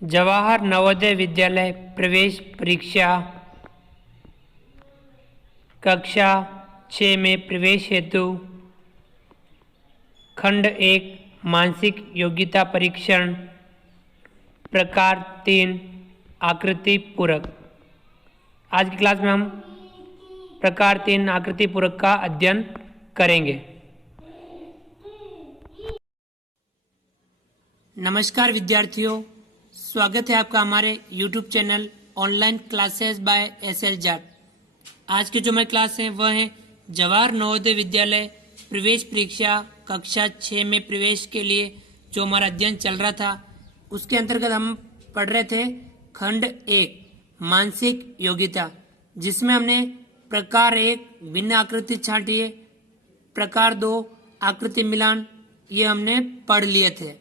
जवाहर नवोदय विद्यालय प्रवेश परीक्षा कक्षा 6 में प्रवेश हेतु खंड 1 मानसिक योग्यता परीक्षण प्रकार 3 आकृति पूरक। आज की क्लास में हम प्रकार 3 आकृति पूरक का अध्ययन करेंगे। नमस्कार विद्यार्थियों, स्वागत है आपका हमारे YouTube channel online classes bye SL Jat. आज की जो हमारी क्लास है वह है जवाहर नवोदय विद्यालय प्रवेश परीक्षा कक्षा 6 में प्रवेश के लिए जो हमारा अध्ययन चल रहा था उसके अंतर्गत हम पढ़ रहे थे खंड 1 मानसिक योग्यता, जिसमें हमने प्रकार 1 भिन्न आकृति छांटिए, प्रकार 2 आकृति मिलान ये हमने पढ़ लिए थे।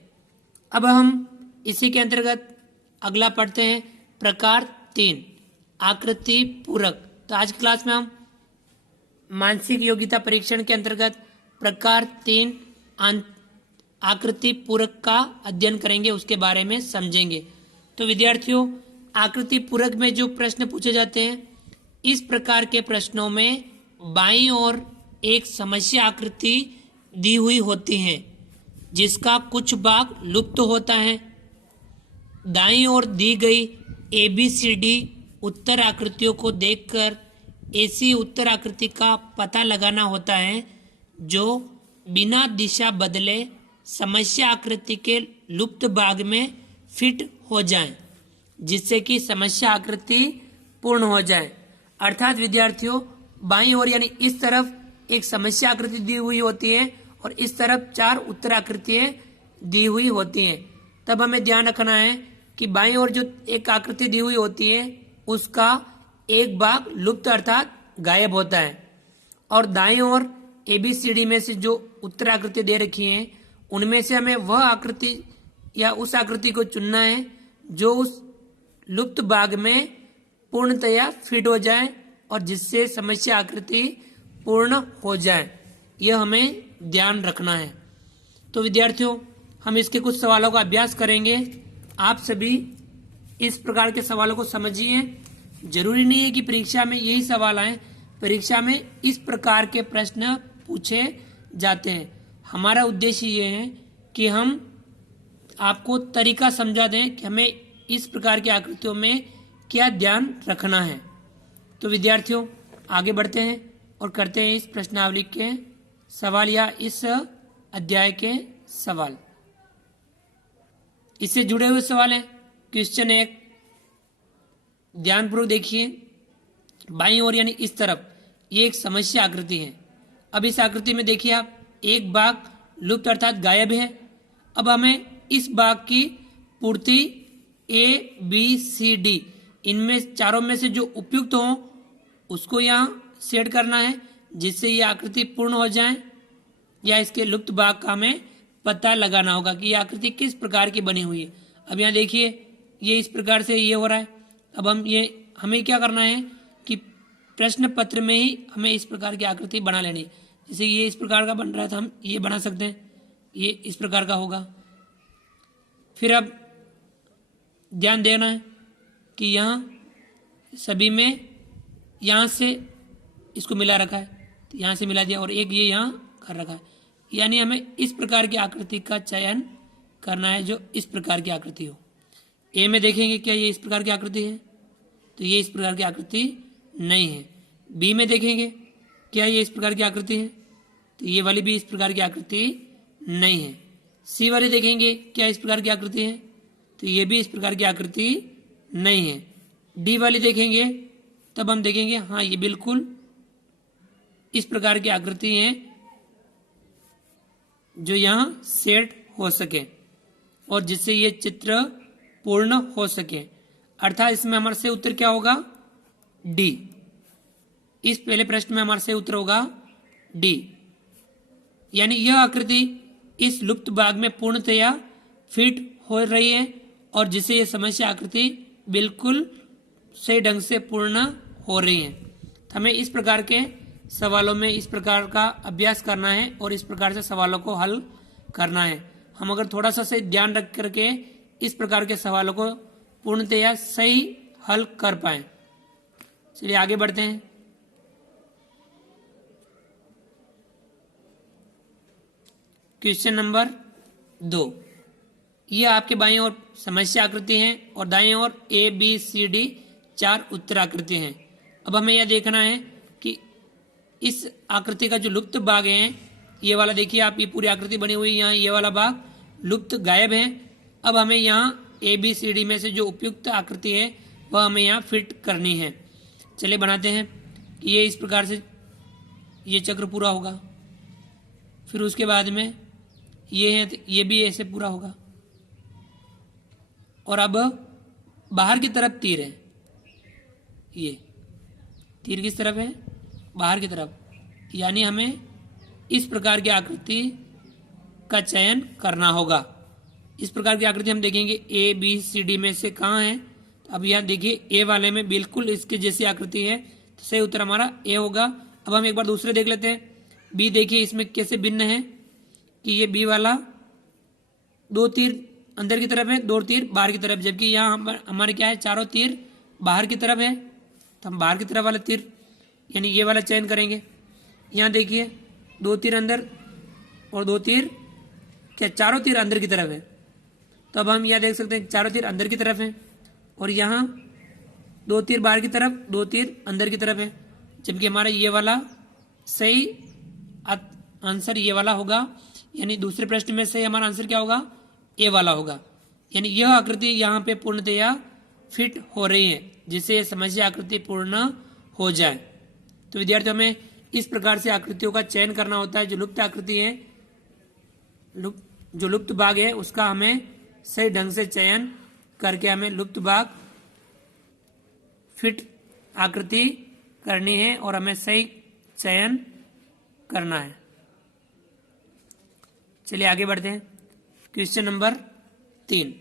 अब हम इसी के अंतर्गत अगला पढ़ते हैं प्रकार 3 आकृति पूरक। तो आज की क्लास में हम मानसिक योग्यता परीक्षण के अंतर्गत प्रकार 3 आकृति पूरक का अध्ययन करेंगे, उसके बारे में समझेंगे। तो विद्यार्थियों, आकृति पूरक में जो प्रश्न पूछे जाते हैं, इस प्रकार के प्रश्नों में बाईं ओर एक समस्या आकृति दी हुई होती है जिसका कुछ भाग लुप्त होता है। दाईं ओर दी गई ABCD उत्तर आकृतियों को देखकर ऐसी उत्तर आकृति का पता लगाना होता है जो बिना दिशा बदले समस्या आकृति के लुप्त भाग में फिट हो जाए, जिससे कि समस्या आकृति पूर्ण हो जाए। अर्थात विद्यार्थियों, बाईं ओर यानी इस तरफ एक समस्या आकृति दी हुई होती है और इस तरफ 4 उत्तर आकृतियां दी हुई होती हैं। तब हमें ध्यान रखना है कि बाईं ओर जो एक आकृति दी हुई होती है उसका एक भाग लुप्त अर्थात गायब होता है, और दाईं ओर ABCD में से जो उत्तर आकृति दे रखी हैं उनमें से हमें वह आकृति या उस आकृति को चुनना है जो उस लुप्त भाग में पूर्णतया फिट हो जाए और जिससे समस्या आकृति पूर्ण हो जाए। यह हमें ध्यान रखना है। तो विद्यार्थियों, हम इसके कुछ सवालों का अभ्यास करेंगे। आप सभी इस प्रकार के सवालों को समझिए। जरूरी नहीं है कि परीक्षा में यही सवाल आए, परीक्षा में इस प्रकार के प्रश्न पूछे जाते हैं। हमारा उद्देश्य ये है कि हम आपको तरीका समझा दें कि हमें इस प्रकार की आकृतियों में क्या ध्यान रखना है। तो विद्यार्थियों, आगे बढ़ते हैं और करते हैं इस प्रश्नावली के सवाल या इस अध्याय के सवाल। इससे जुड़े हुए सवाल हैं। क्वेश्चन 1 ध्यानपूर्वक देखिए। बाईं ओर यानी इस तरफ ये एक समस्या आकृति है। अब इस आकृति में देखिए आप, एक भाग लुप्त अर्थात गायब है। अब हमें इस भाग की पूर्ति ABCD इनमें चारों में से जो उपयुक्त हो उसको यहाँ सेट करना है, जिससे ये आकृति पूर्ण हो जाए, या इसके लुप्त भाग का हमें पता लगाना होगा कि ये आकृति किस प्रकार की बनी हुई है। अब यहाँ देखिए, ये इस प्रकार से ये हो रहा है। अब हमें क्या करना है कि प्रश्न पत्र में ही हमें इस प्रकार की आकृति बना लेनी है। जैसे ये इस प्रकार का बन रहा है तो हम ये बना सकते हैं, ये इस प्रकार का होगा। फिर अब ध्यान देना है कि यहाँ सभी में यहाँ से इसको मिला रखा है, तो यहाँ से मिला दिया और एक ये यहाँ कर रखा है। यानी हमें इस प्रकार की आकृति का चयन करना है जो इस प्रकार की आकृति हो। A में देखेंगे क्या ये इस प्रकार की आकृति है, तो ये इस प्रकार की आकृति नहीं है। B में देखेंगे क्या ये इस प्रकार की आकृति है, तो ये वाली भी इस प्रकार की आकृति नहीं है। C वाले देखेंगे क्या इस प्रकार की आकृति है, तो ये भी इस प्रकार की आकृति नहीं है। D वाली देखेंगे तब हम देखेंगे हाँ ये बिल्कुल इस प्रकार की आकृति है जो यहाँ सेट हो सके और जिससे ये चित्र पूर्ण हो सके। अर्थात इसमें हमारे से उत्तर क्या होगा, D। इस पहले प्रश्न में हमारे से उत्तर होगा D, यानी यह आकृति इस लुप्त भाग में पूर्णतया फिट हो रही है और जिससे ये समस्या आकृति बिल्कुल सही ढंग से पूर्ण हो रही है। हमें इस प्रकार के सवालों में इस प्रकार का अभ्यास करना है और इस प्रकार से सवालों को हल करना है। हम अगर थोड़ा सा से ध्यान रख करके इस प्रकार के सवालों को पूर्णतया सही हल कर पाए। चलिए आगे बढ़ते हैं। क्वेश्चन नंबर 2, यह आपके बाईं ओर समस्या आकृति है और दाईं ओर ABCD 4 उत्तर आकृति हैं। अब हमें यह देखना है कि इस आकृति का जो लुप्त भाग है, ये वाला देखिए आप, ये पूरी आकृति बनी हुई, यहाँ ये वाला भाग लुप्त गायब है। अब हमें यहाँ ABCD में से जो उपयुक्त आकृति है वह हमें यहाँ फिट करनी है। चलिए बनाते हैं कि ये इस प्रकार से ये चक्र पूरा होगा, फिर उसके बाद में ये है तो ये भी ऐसे पूरा होगा, और अब बाहर की तरफ तीर है, ये तीर किस तरफ है, बाहर की तरफ, यानी हमें इस प्रकार की आकृति का चयन करना होगा। इस प्रकार की आकृति हम देखेंगे ABCD में से कहाँ है। तो अब यहाँ देखिए A वाले में बिल्कुल इसके जैसी आकृति है, तो सही उत्तर हमारा A होगा। अब हम एक बार दूसरे देख लेते हैं। B देखिए इसमें कैसे भिन्न है कि ये B वाला 2 तीर अंदर की तरफ है, 2 तीर बाहर की तरफ, जबकि यहाँ हमारे क्या है, चारों तीर बाहर की तरफ है। तो हम बाहर की तरफ वाला तीर यानी ये वाला चयन करेंगे। यहाँ देखिए 2 तीर अंदर और 2 तीर क्या, चारों तीर अंदर की तरफ है। तो अब हम यह देख सकते हैं चारों तीर अंदर की तरफ है, और यहाँ 2 तीर बाहर की तरफ, 2 तीर अंदर की तरफ है, जबकि हमारा ये वाला सही आंसर ये वाला होगा। यानी दूसरे प्रश्न में से हमारा आंसर क्या होगा, ए वाला होगा। यानी यह आकृति यहाँ पे पूर्णतया फिट हो रही है, जिससे समस्या आकृति पूर्ण हो जाए। तो विद्यार्थियों में इस प्रकार से आकृतियों का चयन करना होता है। जो लुप्त आकृति है, जो लुप्त भाग है, उसका हमें सही ढंग से चयन करके हमें लुप्त भाग फिट आकृति करनी है और हमें सही चयन करना है। चलिए आगे बढ़ते हैं। Question number 3।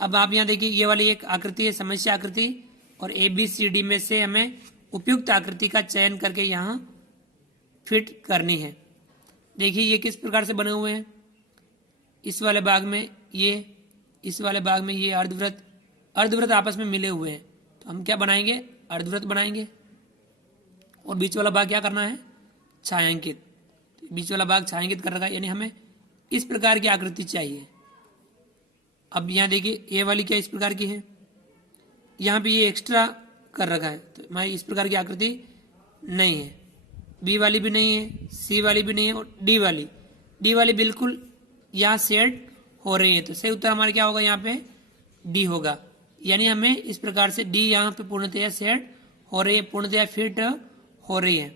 अब आप यहाँ देखिए ये वाली एक आकृति है समस्या आकृति, और ABCD में से हमें उपयुक्त आकृति का चयन करके यहाँ फिट करनी है। देखिए ये किस प्रकार से बने हुए हैं। इस वाले भाग में ये, इस वाले भाग में ये अर्धवृत्त, अर्धवृत्त आपस में मिले हुए हैं, तो हम क्या बनाएंगे, अर्धवृत्त बनाएंगे। और बीच वाला भाग क्या करना है, छायांकित। बीच वाला भाग छायांकित कर रखा है, यानी हमें इस प्रकार की आकृति चाहिए। अब यहाँ देखिए ये वाली क्या इस प्रकार की है, यहाँ पे ये एक्स्ट्रा कर रखा है, तो हमारी इस प्रकार की आकृति नहीं है। B वाली भी नहीं है, C वाली भी नहीं है, और D वाली बिल्कुल यहाँ सेट हो रही है। तो सही उत्तर हमारा क्या होगा, यहाँ पे D होगा। यानी हमें इस प्रकार से D यहाँ पे पूर्णतया सेट हो रही है, पूर्णतया फिट हो रही है।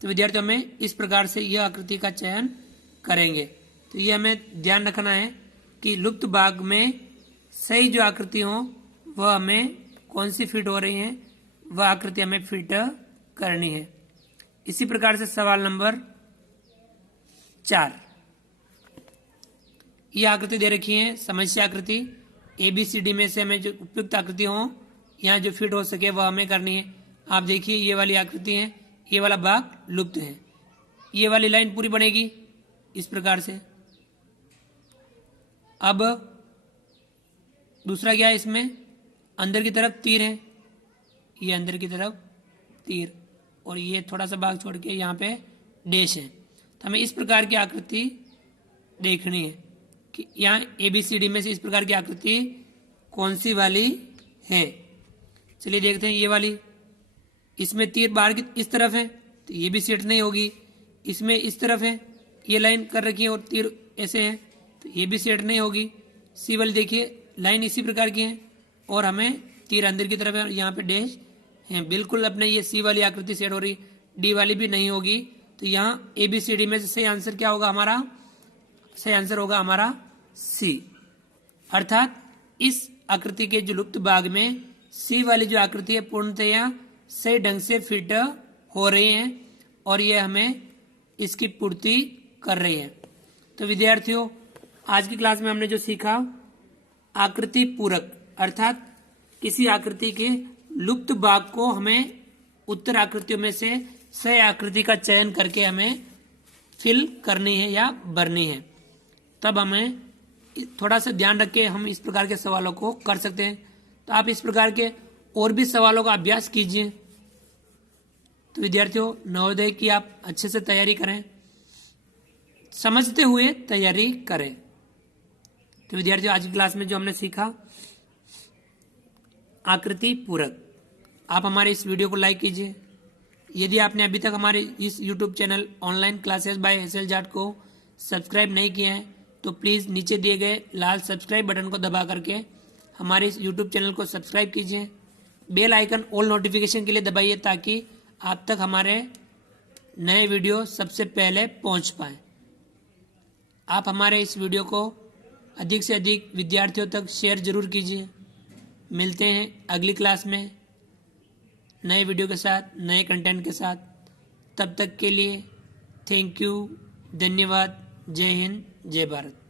तो विद्यार्थियों में इस प्रकार से यह आकृति का चयन करेंगे। तो ये हमें ध्यान रखना है कि लुप्त भाग में सही जो आकृति हो वह हमें कौन सी फिट हो रही है, वह आकृति हमें फिट करनी है। इसी प्रकार से सवाल नंबर 4, यह आकृति दे रखी है समस्या आकृति। ABCD में से हमें जो उपयुक्त आकृति हो, यहाँ जो फिट हो सके वह हमें करनी है। आप देखिए ये वाली आकृति है, ये वाला भाग लुप्त है, ये वाली लाइन पूरी बनेगी इस प्रकार से। अब दूसरा क्या है, इसमें अंदर की तरफ तीर है, ये अंदर की तरफ तीर, और ये थोड़ा सा भाग छोड़ के यहाँ पे डैश है। तो हमें इस प्रकार की आकृति देखनी है कि यहाँ ABCD में से इस प्रकार की आकृति कौन सी वाली है। चलिए देखते हैं ये वाली, इसमें तीर बाहर की इस तरफ है, तो ये भी सेट नहीं होगी। इसमें इस तरफ है, ये लाइन कर रखी है और तीर ऐसे है, तो ये भी सेट नहीं होगी। C वाली देखिए लाइन इसी प्रकार की है, और हमें तीर अंदर की तरफ है और यहाँ पे डैश है, बिल्कुल अपने ये C वाली आकृति सेट हो रही। D वाली भी नहीं होगी। तो यहाँ ABCD में से सही आंसर क्या होगा हमारा, सही आंसर होगा हमारा C। अर्थात इस आकृति के जो लुप्त भाग में C वाली जो आकृति है पूर्णतया सही ढंग से फिट हो रही है, और ये हमें इसकी पूर्ति कर रही है। तो विद्यार्थियों, आज की क्लास में हमने जो सीखा, आकृति पूरक, अर्थात किसी आकृति के लुप्त भाग को हमें उत्तर आकृतियों में से सही आकृति का चयन करके हमें फिल करनी है या भरनी है। तब हमें थोड़ा सा ध्यान रख के हम इस प्रकार के सवालों को कर सकते हैं। तो आप इस प्रकार के और भी सवालों का अभ्यास कीजिए। तो विद्यार्थियों, नवोदय की आप अच्छे से तैयारी करें, समझते हुए तैयारी करें। तो विद्यार्थियों, आज की क्लास में जो हमने सीखा आकृति पूरक, आप हमारे इस वीडियो को लाइक कीजिए। यदि आपने अभी तक हमारे इस YouTube channel online classes by SL Jat को सब्सक्राइब नहीं किया है तो प्लीज़ नीचे दिए गए लाल सब्सक्राइब बटन को दबा करके हमारे इस यूट्यूब चैनल को सब्सक्राइब कीजिए। बेल आइकन ऑल नोटिफिकेशन के लिए दबाइए ताकि आप तक हमारे नए वीडियो सबसे पहले पहुंच पाए। आप हमारे इस वीडियो को अधिक से अधिक विद्यार्थियों तक शेयर जरूर कीजिए। मिलते हैं अगली क्लास में नए वीडियो के साथ, नए कंटेंट के साथ। तब तक के लिए थैंक यू, धन्यवाद, जय हिंद, जय भारत।